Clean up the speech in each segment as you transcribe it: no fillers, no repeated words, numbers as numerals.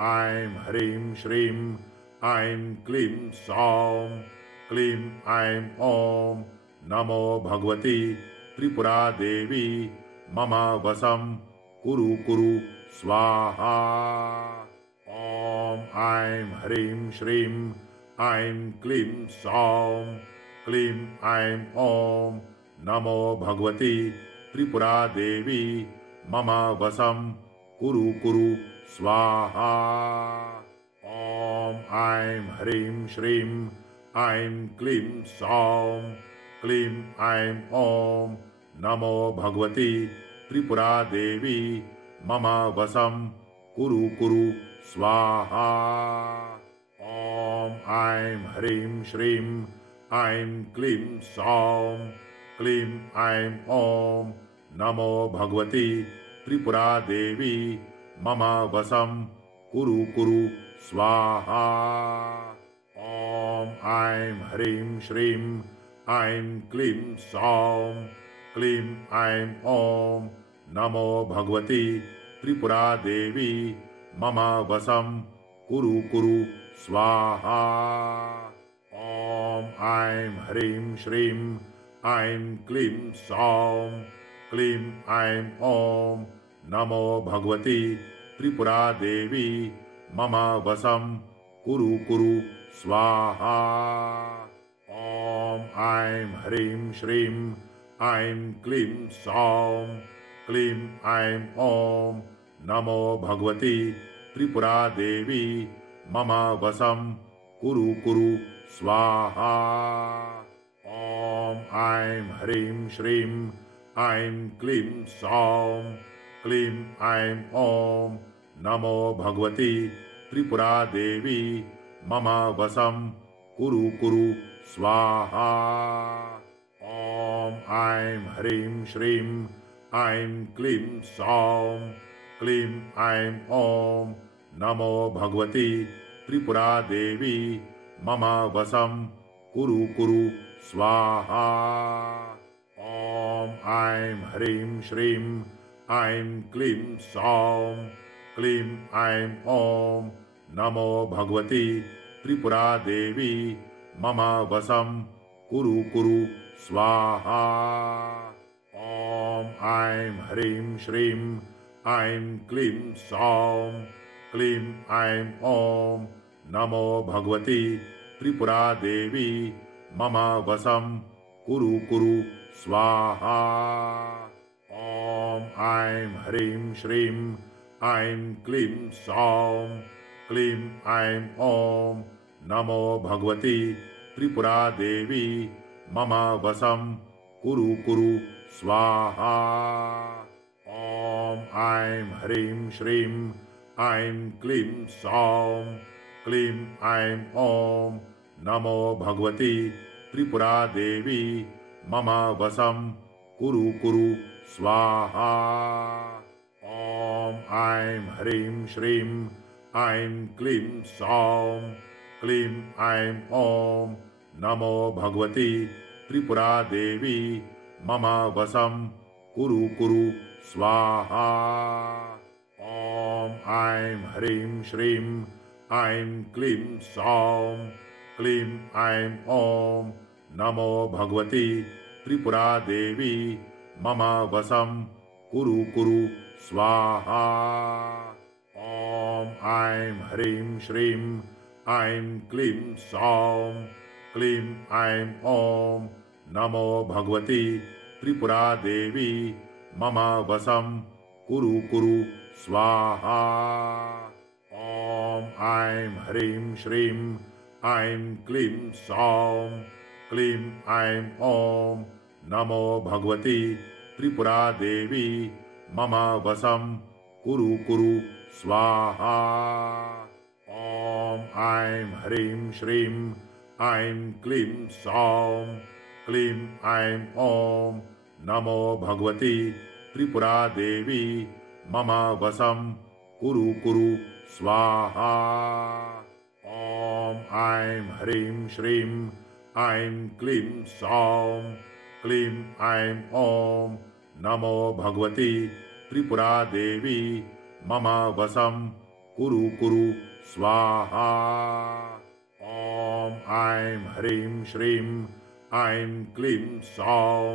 ऐं ह्रीं श्रीं ऐं क्लीं सौं क्लीं ऐं ॐ नमो भगवती त्रिपुरा देवी मम वशं कुरु कुरु स्वाहा। ॐ ऐं ह्रीं श्रीं ऐं क्लीं सौं क्लीं ऐं ॐ नमो भगवती त्रिपुरा देवी मम वशं कुरु कुरु स्वाहा। ॐ ऐं ह्रीं श्रीं ऐं क्लीं सौं क्लीं ऐं ॐ नमो भगवती त्रिपुरा देवी मम वशं कुरु कुरु स्वाहा। ॐ ऐं ह्रीं श्रीं ऐं क्लीं सौं क्लीं ऐं ॐ नमो भगवती त्रिपुरा देवी मम वशं कुरु कुरु स्वाहा। ॐ ऐं ह्रीं श्रीं ऐं क्लीं सौं क्लीं ऐं ॐ नमो भगवती त्रिपुरा देवी मम वशं कुरु कुरु स्वाहा। ॐ ऐं ह्रीं श्रीं ऐं क्लीं सौं क्लीं ऐं ॐ नमो भगवती त्रिपुरा देवी मम वशं कुरु कुरु स्वाहा। ॐ ऐं ह्रीं श्रीं ऐं क्लीं सौं क्लीं ऐं ॐ नमो भगवती त्रिपुरा देवी मम वशं कुरु कुरु स्वाहा। ॐ ऐं ह्रीं श्रीं ऐं क्लीं सौं क्लीं ऐं ॐ नमो भगवती त्रिपुरा देवी मम वशं कुरु कुरु स्वाहा। ॐ ऐं ह्रीं श्रीं ऐं क्लीं सौं क्लीं ऐं ॐ नमो भगवती त्रिपुरा देवी मम वशं कुरु कुरु स्वाहा। ॐ ऐं ह्रीं श्रीं ऐं क्लीं सौं क्लीं ऐं ॐ नमो भगवती त्रिपुरा देवी मम वशं कुरु कुरु स्वाहा। ॐ ऐं ह्रीं श्रीं ऐं क्लीं सौं क्लीं ऐं ॐ नमो भगवती त्रिपुरा देवी मम वशं कुरु कुरु स्वाहा। ॐ ऐं ह्रीं श्रीं ऐं क्लीं सौं क्लीं ऐं ॐ नमो भगवती त्रिपुरा देवी मम वशं कुरु कुरु स्वाहा। ॐ ऐं ह्रीं श्रीं ऐं क्लीं सौं क्लीं ऐं ॐ नमो भगवती त्रिपुरा देवी मम वशं कुरु कुरु स्वाहा। ॐ ऐं ह्रीं श्रीं ऐं क्लीं सौं क्लीं ऐं ॐ नमो भगवती त्रिपुरा देवी मम वशं कुरु कुरु स्वाहा। ॐ ऐं ह्रीं श्रीं ऐं क्लीं सौं क्लीं ऐं ॐ नमो भगवती त्रिपुरा देवी मम वशं कुरु कुरु स्वाहा। ॐ ऐं ह्रीं श्रीं ऐं क्लीं सौं क्लीं ऐं ॐ नमो भगवती त्रिपुरा देवी मम वशं कुरु कुरु स्वाहा। ॐ ऐं ह्रीं श्रीं ऐं क्लीं सौं क्लीं ऐं ॐ नमो भगवती त्रिपुरा देवी मम वशं कुरु कुरु स्वाहा। ॐ ऐं ह्रीं श्रीं ऐं क्लीं सौं क्लीं ऐं ॐ नमो भगवती त्रिपुरा देवी मम वशं कुरु कुरु स्वाहा। ॐ ऐं ह्रीं श्रीं ऐं क्लीं सौं क्लीं ऐं ॐ नमो भगवती त्रिपुरा देवी मम वशं कुरु कुरु स्वाहा। ॐ ऐं ह्रीं श्रीं ऐं क्लीं सौं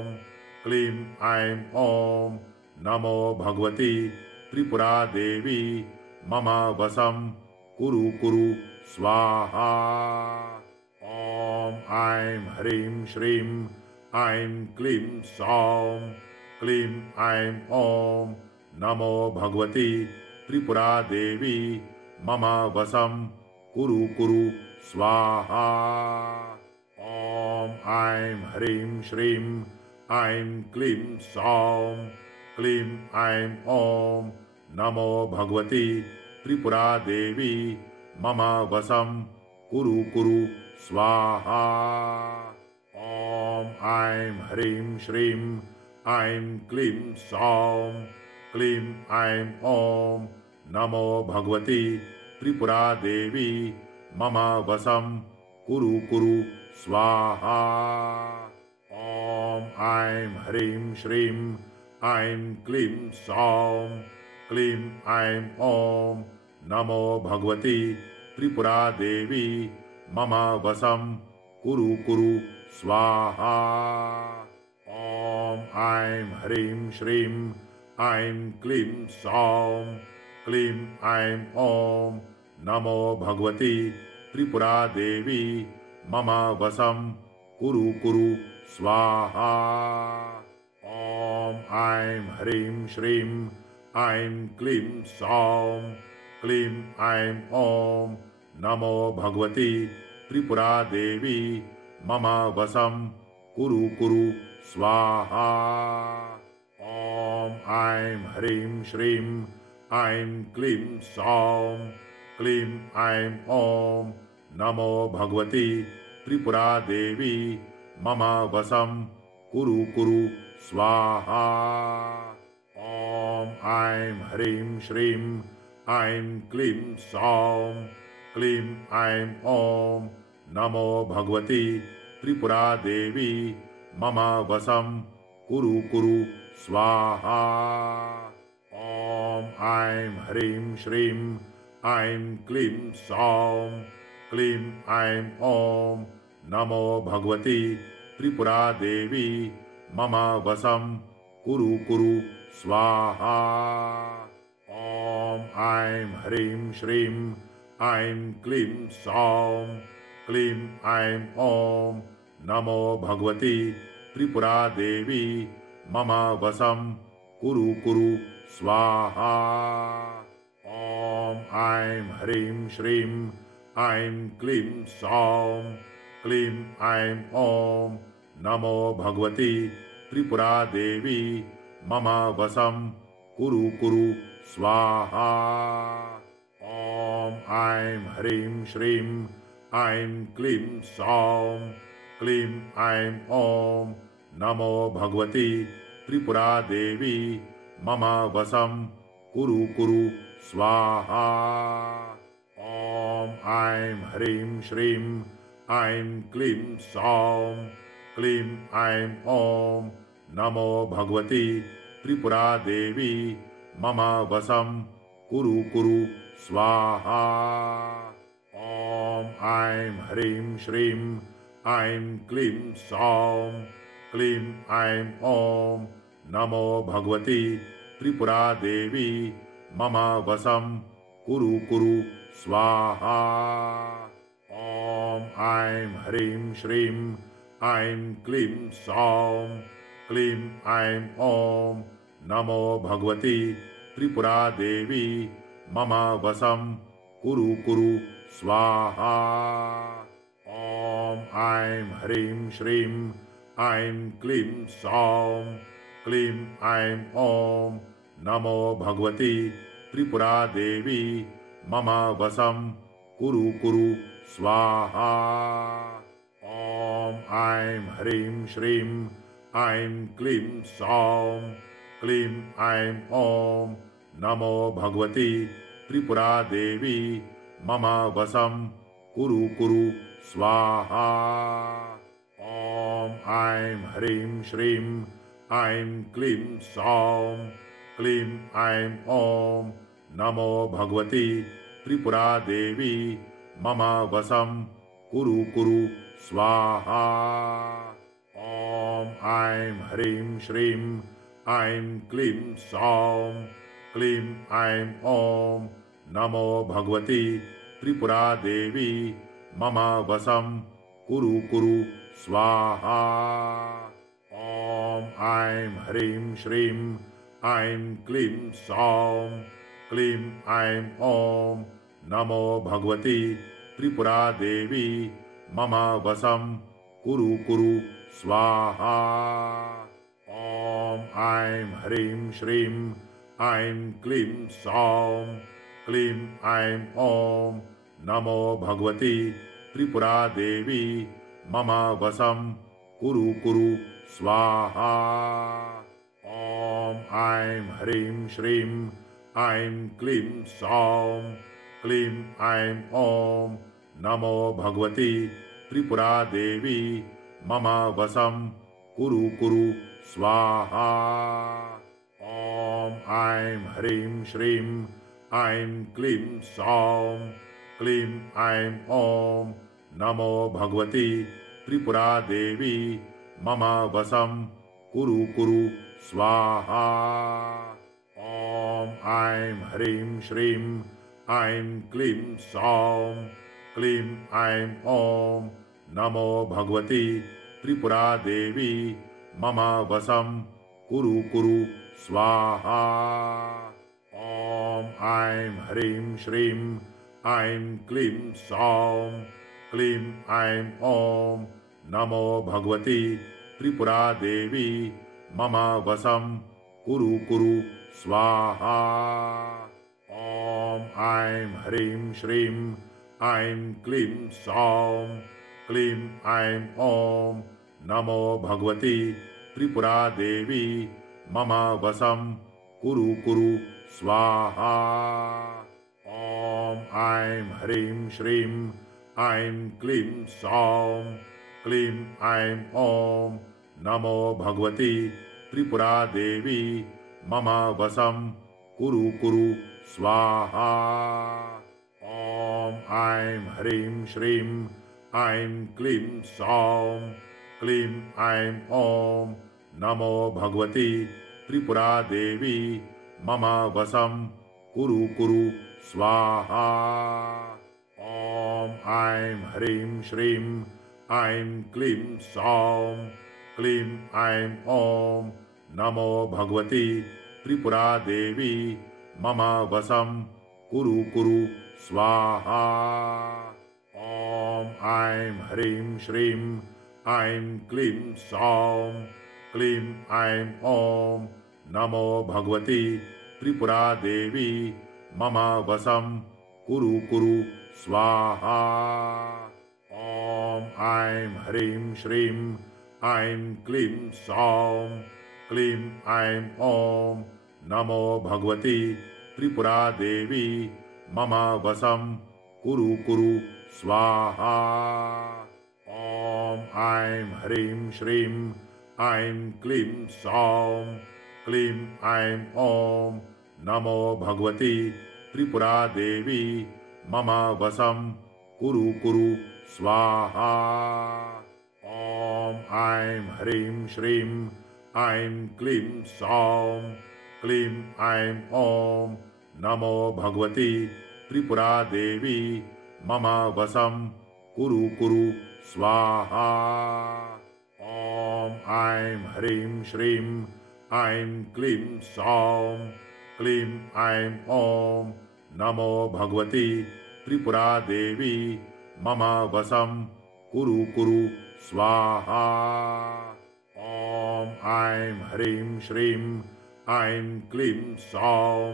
क्लीं ऐं ॐ नमो भगवती त्रिपुरा देवी मम वशं कुरु कुरु स्वाहा। ॐ ऐं ह्रीं श्रीं ऐं क्लीं सौं क्लीं ऐं ॐ नमो भगवती त्रिपुरा देवी मम वशं कुरु कुरु स्वाहा। ॐ ऐं ह्रीं श्रीं ऐं क्लीं सौं क्लीं ऐं ॐ नमो भगवती त्रिपुरा देवी मम वशं कुरु कुरु स्वाहा। ॐ ऐं ह्रीं श्रीं ऐं क्लीं सौं क्लीं ऐं ॐ नमो भगवती त्रिपुरा देवी मम वशं कुरु कुरु स्वाहा। ॐ ऐं ह्रीं श्रीं ऐं क्लीं सौं क्लीं ऐं ॐ नमो भगवती त्रिपुरा देवी मम वशं कुरु कुरु स्वाहा। ॐ ऐं ह्रीं श्रीं ऐं क्लीं सौं क्लीं ऐं ॐ नमो भगवती त्रिपुरा देवी मम वशं कुरु कुरु स्वाहा। ॐ ऐं ह्रीं श्रीं ऐं क्लीं सौं क्लीं ऐं ॐ नमो भगवती त्रिपुरा देवी मम वशं कुरु कुरु स्वाहा। ॐ ऐं ह्रीं श्रीं ऐं क्लीं सौं क्लीं ऐं ॐ नमो भगवती त्रिपुरा देवी मम वशं कुरु कुरु स्वाहा। ॐ ऐं ह्रीं श्रीं ऐं क्लीं सौं क्लीं ऐं ॐ नमो भगवती त्रिपुरा देवी मम वशं कुरु कुरु स्वाहा। ॐ ऐं ह्रीं श्रीं ऐं क्लीं सौं क्लीं ऐं ॐ नमो भगवती त्रिपुरा देवी मम वशं कुरु कुरु स्वाहा। ॐ ऐं ह्रीं श्रीं ऐं क्लीं सौं क्लीं ऐं ॐ नमो भगवती त्रिपुरा देवी मम वशं कुरु कुरु स्वाहा। ॐ ऐं ह्रीं श्रीं ऐं क्लीं सौं क्लीं ऐं ॐ नमो भगवती त्रिपुरा देवी मम वशं कुरु कुरु स्वाहा। ॐ ऐं ह्रीं श्रीं ऐं क्लीं सौं क्लीं ऐं ॐ नमो भगवती त्रिपुरा देवी मम वशं कुरु कुरु स्वाहा। ॐ ऐं ह्रीं श्रीं ऐं क्लीं सौं क्लीं ऐं ॐ नमो भगवती त्रिपुरा देवी मम वशं कुरु कुरु स्वाहा। ॐ ऐं ह्रीं श्रीं ऐं क्लीं सौं क्लीं ऐं ॐ नमो भगवती त्रिपुरा देवी मम वशं कुरु कुरु स्वाहा। ॐ ऐं ह्रीं श्रीं ऐं क्लीं सौं क्लीं ऐं ॐ नमो भगवती त्रिपुरा देवी मम वशं कुरु कुरु स्वाहा। ॐ ऐं ह्रीं श्रीं ऐं क्लीं सौं क्लीं ऐं ॐ नमो भगवती त्रिपुरा देवी मम वशं कुरु कुरु स्वाहा। ॐ ऐं ह्रीं श्रीं ऐं क्लीं सौं क्लीं ऐं ॐ नमो भगवती त्रिपुरा देवी मम वशं कुरु कुरु स्वाहा। ॐ ऐं ह्रीं श्रीं ऐं क्लीं सौं क्लीं ऐं ॐ नमो भगवती त्रिपुरा देवी मम वशं कुरु कुरु स्वाहा। ॐ ऐं ह्रीं श्रीं ऐं क्लीं सौं क्लीं ऐं ॐ नमो भगवती त्रिपुरा देवी मम वशं कुरु कुरु स्वाहा। ॐ ऐं ह्रीं श्रीं ऐं क्लीं सौं क्लीं ऐं ॐ नमो भगवती त्रिपुरा देवी मम वशं कुरु कुरु स्वाहा। ॐ ऐं ह्रीं श्रीं ऐं क्लीं सौं क्लीं ऐं ॐ नमो भगवती त्रिपुरा देवी मम वशं कुरु कुरु स्वाहा। ॐ ऐं ह्रीं श्रीं ऐं क्लीं सौं क्लीं ऐं ॐ नमो भगवती त्रिपुरा देवी मम वशं कुरु कुरु स्वाहा। ॐ ऐं ह्रीं श्रीं ऐं क्लीं सौं क्लीं ऐं ॐ नमो भगवती त्रिपुरा देवी मम वशं कुरु कुरु स्वाहा। ॐ ऐं ह्रीं श्रीं ऐं क्लीं सौं क्लीं ऐं ॐ नमो भगवती त्रिपुरा देवी मम वशं कुरु कुरु स्वाहा। ॐ ऐं ह्रीं श्रीं ऐं क्लीं सौं क्लीं ऐं ॐ नमो भगवती त्रिपुरा देवी मम वशं कुरु कुरु स्वाहा। ॐ ऐं ह्रीं श्रीं ऐं क्लीं सौं क्लीं ऐं ॐ नमो भगवती त्रिपुरा देवी मम वशं कुरु कुरु स्वाहा। ॐ ऐं ह्रीं श्रीं ऐं क्लीं सौं क्लीं ऐं ॐ नमो भगवती त्रिपुरा देवी मम वशं कुरु कुरु स्वाहा। ॐ ऐं ह्रीं श्रीं ऐं क्लीं सौं क्लीं ऐं ॐ नमो भगवती त्रिपुरा देवी मम वशं कुरु कुरु स्वाहा। ॐ ऐं ह्रीं श्रीं ऐं क्लीं सौं क्लीं ऐं ॐ नमो भगवती त्रिपुरा देवी मम वशं कुरु कुरु स्वाहा। ॐ ऐं ह्रीं श्रीं ऐं क्लीं सौं क्लीं ऐं ॐ नमो भगवती त्रिपुरा देवी मम वशं कुरु कुरु स्वाहा। ॐ ऐं ह्रीं श्रीं ऐं क्लीं सौं क्लीं ऐं ॐ नमो भगवती त्रिपुरा देवी मम वशं कुरु कुरु स्वाहा। ॐ ऐं ह्रीं श्रीं ऐं क्लीं सौं क्लीं ऐं ॐ नमो भगवती त्रिपुरा देवी मम वशं कुरु कुरु स्वाहा। ॐ ऐं ह्रीं श्रीं ऐं क्लीं सौं क्लीं ऐं ॐ नमो भगवती त्रिपुरा देवी मम वशं कुरु कुरु स्वाहा। ॐ ऐं ह्रीं श्रीं ऐं क्लीं सौं क्लीं ऐं ॐ नमो भगवती त्रिपुरा देवी मम वशं कुरु कुरु स्वाहा। ॐ ऐं ह्रीं श्रीं ऐं क्लीं सौं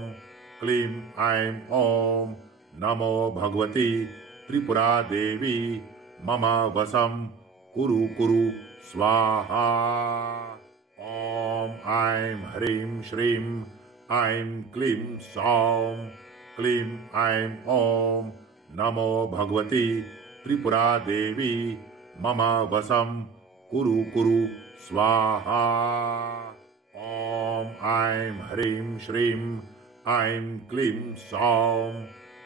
क्लीं ऐं ॐ नमो भगवती त्रिपुरा देवी मम वशं कुरु कुरु स्वाहा। ॐ ऐं ह्रीं श्रीं ऐं क्लीं सौं क्लीं ऐं ॐ नमो भगवती त्रिपुरा देवी मम वशं कुरु कुरु स्वाहा। ॐ ऐं ह्रीं श्रीं ऐं क्लीं सौं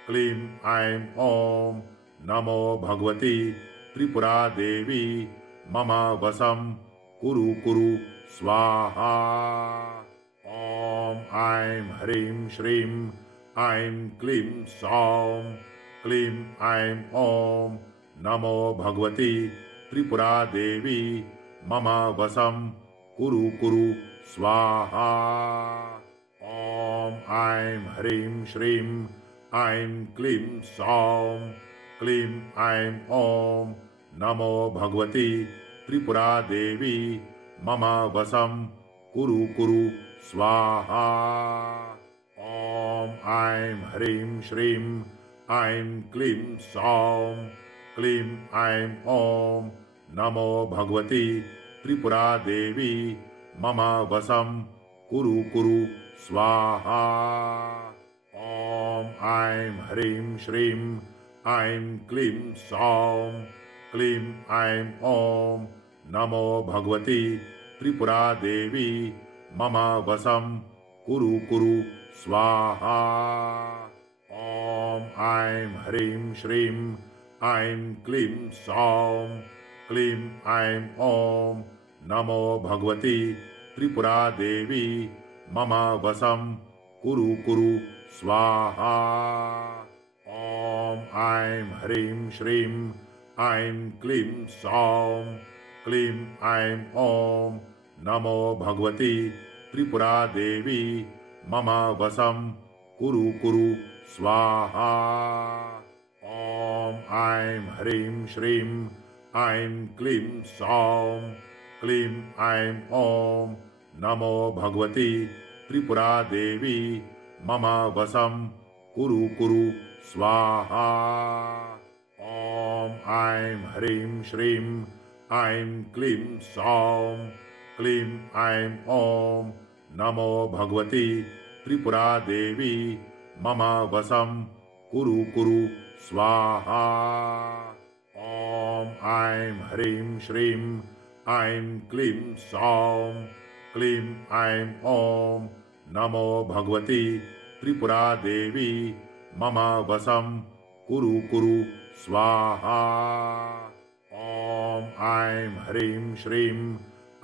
क्लीं ऐं ॐ नमो भगवती त्रिपुरा देवी मम वशं कुरु कुरु स्वाहा। ॐ ऐं ह्रीं श्रीं ऐं क्लीं सौं क्लीं ऐं ॐ नमो भगवती त्रिपुरा देवी मम वशं कुरु कुरु स्वाहा। ॐ ऐं ह्रीं श्रीं ऐं क्लीं सौं क्लीं ऐं ॐ नमो भगवती त्रिपुरा देवी मम वशं कुरु कुरु स्वाहा। ॐ ऐं ह्रीं श्रीं ऐं क्लीं सौं क्लीं ऐं ॐ नमो भगवती त्रिपुरा देवी मम वशं कुरु कुरु स्वाहा। ॐ ऐं ह्रीं श्रीं ऐं क्लीं सौं क्लीं ऐं ॐ नमो भगवती त्रिपुरा देवी मम वशं कुरु कुरु स्वाहा। ॐ ऐं ह्रीं श्रीं ऐं क्लीं सौं क्लीं ऐं ॐ नमो भगवती त्रिपुरा देवी मम वशं कुरु कुरु स्वाहा। ॐ ऐं ह्रीं श्रीं ऐं क्लीं सौं क्लीं ऐं ॐ नमो भगवती त्रिपुरा देवी मम वशं कुरु कुरु स्वाहा। ॐ ऐं ह्रीं श्रीं ऐं क्लीं सौं क्लीं ऐं ॐ नमो भगवती त्रिपुरा देवी मम वशं कुरु कुरु स्वाहा। ॐ ऐं ह्रीं श्रीं ऐं क्लीं सौं क्लीं ऐं ॐ नमो भगवती त्रिपुरा देवी मम वशं कुरु कुरु स्वाहा। ॐ ऐं ह्रीं श्रीं ऐं क्लीं सौं क्लीं ऐं ॐ नमो भगवती त्रिपुरा देवी मम वशं कुरु कुरु स्वाहा। ॐ ऐं ह्रीं श्रीं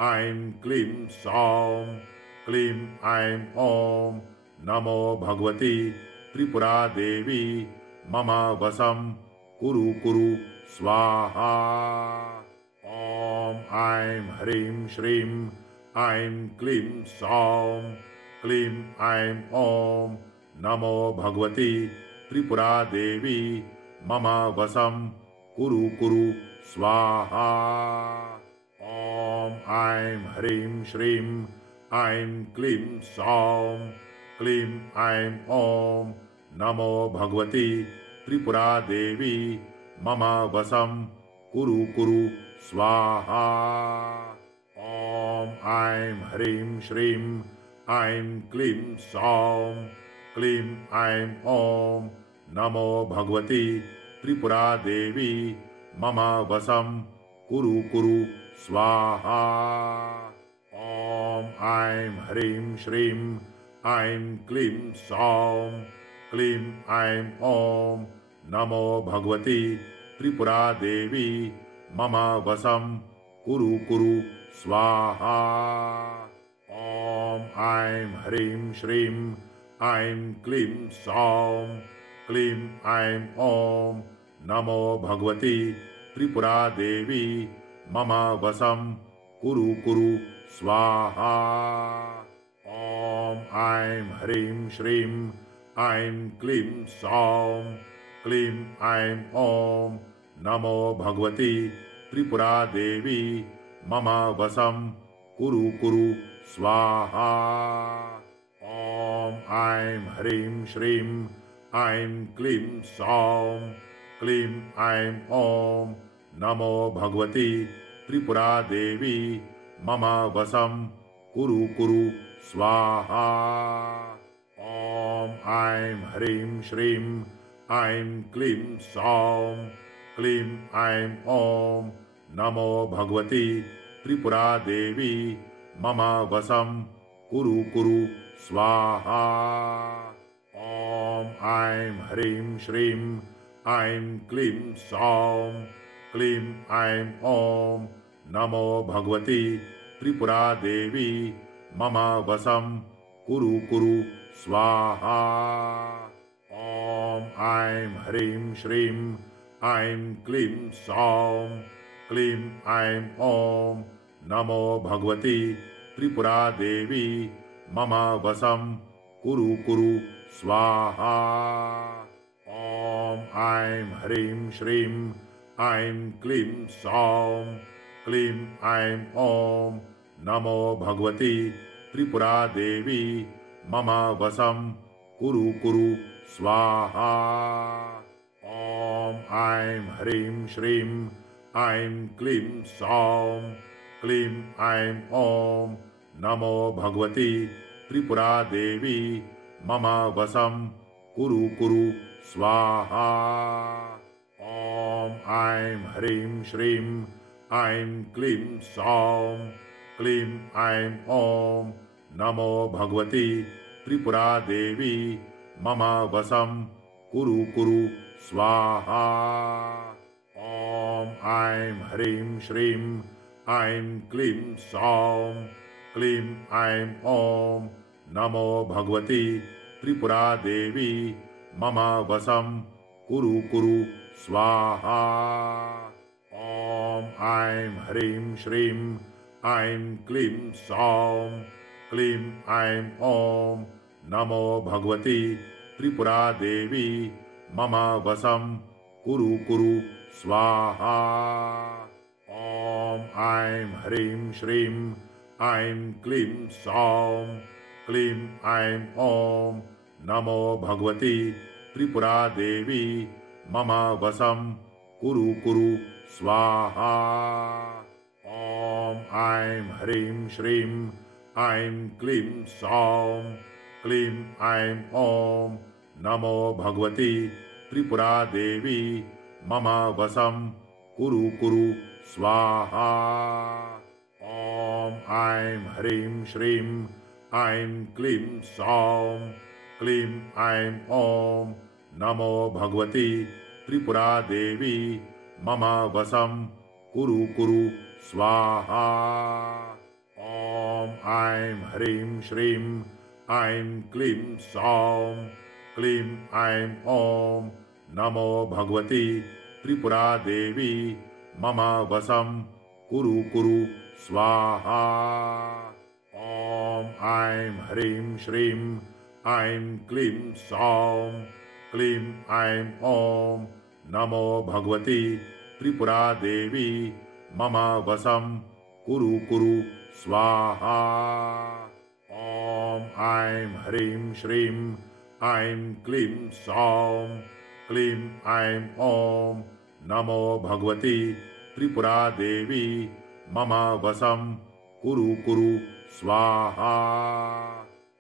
ऐं क्लीं सौं क्लीं ऐं ॐ नमो भगवती त्रिपुरा देवी मम वशं कुरु कुरु स्वाहा। ॐ ऐं ह्रीं श्रीं ऐं क्लीं सौं क्लीं ऐं ॐ नमो भगवती त्रिपुरा देवी मम वशं कुरु कुरु स्वाहा। ॐ ऐं ह्रीं श्रीं ऐं क्लीं सौं क्लीं ऐं ॐ नमो भगवती त्रिपुरा देवी मम वशं कुरु कुरु स्वाहा। ॐ ऐं ह्रीं श्रीं ऐं क्लीं सौं क्लीं ऐं ॐ नमो भगवती त्रिपुरा देवी मम वशं कुरु कुरु स्वाहा। ॐ ऐं ह्रीं श्रीं ऐं क्लीं सौं क्लीं ऐं ॐ नमो भगवती त्रिपुरा देवी मम वशं कुरु कुरु स्वाहा। ॐ ऐं ह्रीं श्रीं ऐं क्लीं सौं क्लीं ऐं ॐ नमो भगवती त्रिपुरा देवी मम वशं कुरु कुरु स्वाहा। ॐ ऐं ह्रीं श्रीं ऐं क्लीं सौं क्लीं ऐं ॐ नमो भगवती त्रिपुरा देवी मम वशं कुरु कुरु स्वाहा। ॐ ऐं ह्रीं श्रीं ऐं क्लीं सौं क्लीं ऐं ॐ नमो भगवती त्रिपुरा देवी मम वशं कुरु कुरु स्वाहा। ॐ ऐं ह्रीं श्रीं ऐं क्लीं सौं क्लीं ऐं ॐ नमो भगवती त्रिपुरा देवी मम वशं कुरु कुरु स्वाहा। ॐ ऐं ह्रीं श्रीं ऐं क्लीं सौं क्लीं ऐं ॐ नमो भगवती त्रिपुरादेवी मम वशं कुरु कुरु स्वाहा। ॐ ऐं ह्रीं श्रीं ऐं क्लीं सौं क्लीं ऐं ॐ नमो भगवती त्रिपुरादेवी मम वशं कुरु कुरु स्वाहा। ॐ ऐं ह्रीं श्रीं ऐं क्लीं सौं क्लीं ऐं ॐ नमो भगवती त्रिपुरादेवी मम वशं कुरु कुरु स्वाहा। ॐ ऐं ह्रीं श्रीं ऐं क्लीं सौं क्लीं ऐं ॐ नमो भगवती त्रिपुरादेवी मम वशं कुरु कुरु स्वाहा। ॐ ऐं ह्रीं श्रीं ऐं क्लीं सौं क्लीं ऐं ॐ नमो भगवती त्रिपुरादेवी मम वशं कुरु कुरु स्वाहा। ॐ ऐं ह्रीं श्रीं ऐं क्लीं सौं क्लीं ऐं ॐ नमो भगवती त्रिपुरादेवी मम वशं कुरु कुरु स्वाहा। ॐ ऐं ह्रीं श्रीं ऐं क्लीं सौं क्लीं ऐं ॐ नमो भगवती त्रिपुरादेवी मम वशं कुरु कुरु स्वाहा। ॐ ऐं ह्रीं श्रीं ऐं क्लीं सौं क्लीं ऐं ॐ नमो भगवती त्रिपुरादेवी मम वशं कुरु कुरु स्वाहा। ॐ ऐं ह्रीं श्रीं ऐं क्लीं सौं क्लीं ऐं ॐ नमो भगवती त्रिपुरादेवी मम वशं कुरु कुरु स्वाहा। ॐ ऐं ह्रीं श्रीं ऐं क्लीं सौं क्लीं ऐं ॐ नमो भगवती त्रिपुरादेवी मम वशं कुरु कुरु स्वाहा। ॐ ऐं ह्रीं श्रीं ऐं क्लीं सौं क्लीं ऐं ॐ नमो भगवती त्रिपुरादेवी मम वशं कुरु कुरु स्वाहा। ॐ ऐं ह्रीं श्रीं ऐं क्लीं सौं क्लीं ऐं ॐ नमो भगवती त्रिपुरादेवी मम वशं कुरु कुरु स्वाहा। ॐ ऐं ह्रीं श्रीं ऐं क्लीं सौं क्लीं ऐं ॐ नमो भगवती त्रिपुरादेवी मम वशं कुरु कुरु स्वाहा।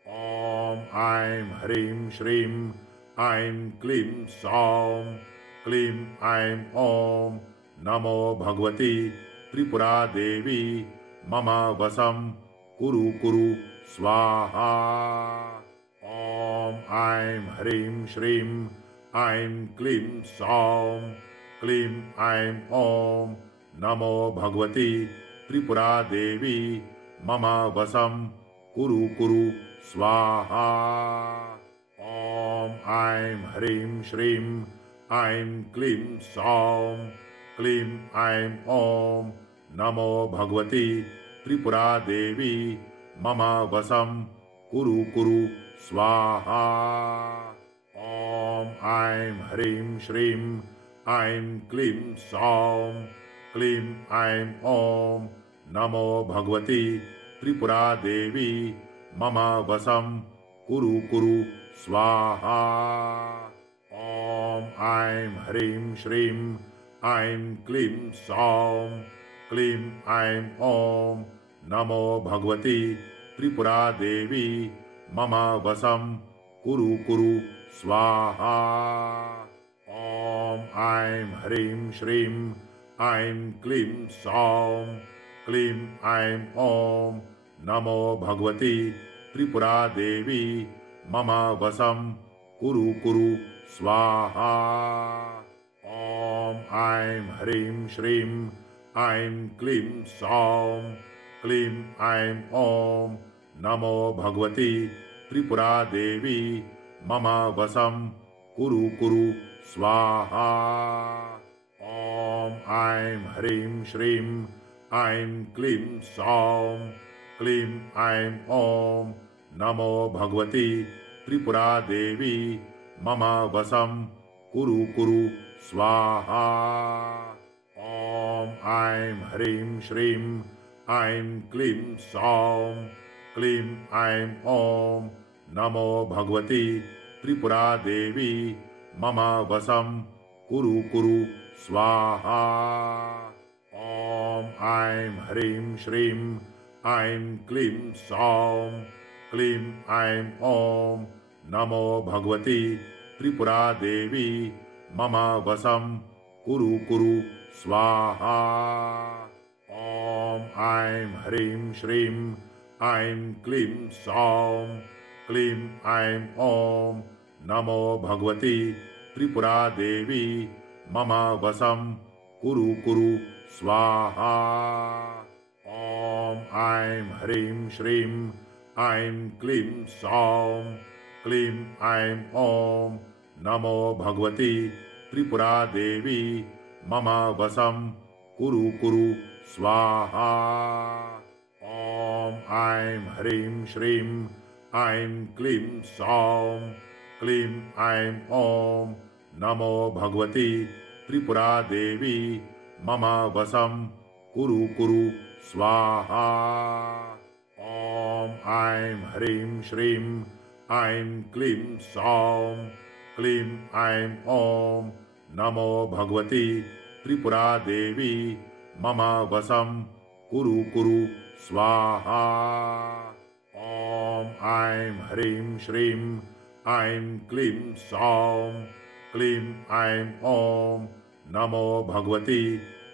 ॐ ऐं ह्रीं श्रीं ऐं क्लीं सौं क्लीं ऐं ॐ नमो भगवती त्रिपुरादेवी मम वशं कुरु कुरु स्वाहा। ॐ ऐं ह्रीं श्रीं ऐं क्लीं सौं क्लीं ऐं ॐ नमो भगवती त्रिपुरादेवी मम वशं कुरु कुरु स्वाहा। ॐ ऐं ह्रीं श्रीं ऐं क्लीं सौं क्लीं ऐं ॐ नमो भगवती त्रिपुरादेवी मम वशं कुरु कुरु स्वाहा। ॐ ऐं ह्रीं श्रीं ऐं क्लीं सौं क्लीं ऐं ॐ नमो भगवती त्रिपुरादेवी मम वशं कुरु कुरु स्वाहा। ॐ ऐं ह्रीं श्रीं ऐं क्लीं सौं क्लीं ऐं ॐ नमो भगवती त्रिपुरादेवी मम वशं कुरु कुरु स्वाहा। ॐ ऐं ह्रीं श्रीं ऐं क्लीं सौं क्लीं ऐं ॐ नमो भगवती त्रिपुरादेवी मम वशं कुरु कुरु स्वाहा। ॐ ऐं ह्रीं श्रीं ऐं क्लीं सौं क्लीं ऐं ॐ नमो भगवती त्रिपुरा देवी मम वशं कुरु कुरु स्वाहा। ॐ ऐं ह्रीं श्रीं ऐं क्लीं सौं क्लीं ऐं ॐ नमो भगवती त्रिपुरा देवी मम वशं कुरु कुरु स्वाहा। ॐ ऐं ह्रीं श्रीं ऐं क्लीं सौं क्लीं ऐं ॐ नमो भगवती त्रिपुरा देवी मम वशं कुरु कुरु स्वाहा। ॐ ऐं ह्रीं श्रीं ऐं क्लीं सौं क्लीं ऐं ॐ नमो भगवती त्रिपुरा देवी मम वशं कुरु कुरु स्वाहा। ॐ ऐं ह्रीं श्रीं ऐं क्लीं सौं क्लीं ऐं ॐ नमो भगवती त्रिपुरा देवी मम वशं कुरु कुरु स्वाहा। ॐ ऐं ह्रीं श्रीं ऐं क्लीं सौं क्लीं ऐं ॐ नमो भगवती त्रिपुरा देवी मम वशं कुरु कुरु स्वाहा। ॐ ऐं ह्रीं श्रीं ऐं क्लीं सौं क्लीं ऐं ॐ नमो भगवती त्रिपुरा देवी मम वशं कुरु कुरु स्वाहा। ॐ ऐं ह्रीं श्रीं ऐं क्लीं सौं क्लीं ऐं ॐ नमो भगवती त्रिपुरा देवी मम वशं कुरु कुरु स्वाहा। ॐ ऐं ह्रीं श्रीं ऐं क्लीं सौं क्लीं ऐं ॐ नमो भगवती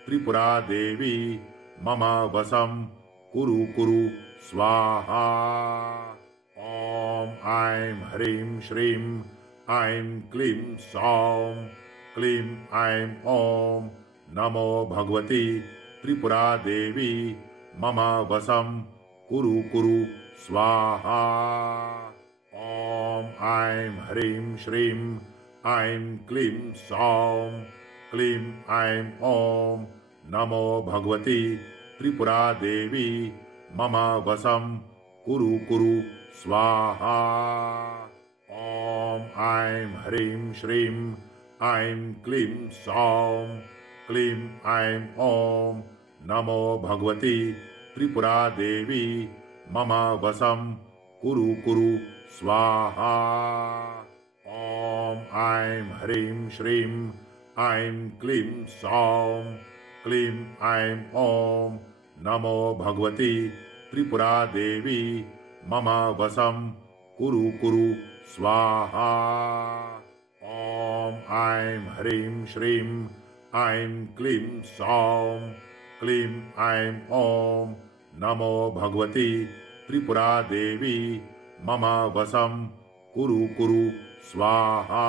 त्रिपुरा देवी मम वशं कुरु कुरु स्वाहा। ॐ ऐं ह्रीं श्रीं ऐं क्लीं सौं क्लीं ऐं ॐ नमो भगवती त्रिपुरा देवी मम वशं कुरु कुरु स्वाहा। ॐ ऐं ह्रीं श्रीं ऐं क्लीं सौं क्लीं ऐं ॐ नमो भगवती त्रिपुरा देवी मम वशं कुरु कुरु स्वाहा। ॐ ऐं ह्रीं श्रीं ऐं क्लीं सौं क्लीं ऐं ॐ नमो भगवती त्रिपुरा देवी मम वशं कुरु कुरु स्वाहा। ॐ ऐं ह्रीं श्रीं ऐं क्लीं सौं क्लीं ऐं ॐ नमो भगवती त्रिपुरा देवी मम वशं कुरु कुरु स्वाहा। ॐ ऐं ह्रीं श्रीं ऐं क्लीं सौं क्लीं ऐं ॐ नमो भगवती त्रिपुरा देवी मम वशं कुरु कुरु स्वाहा।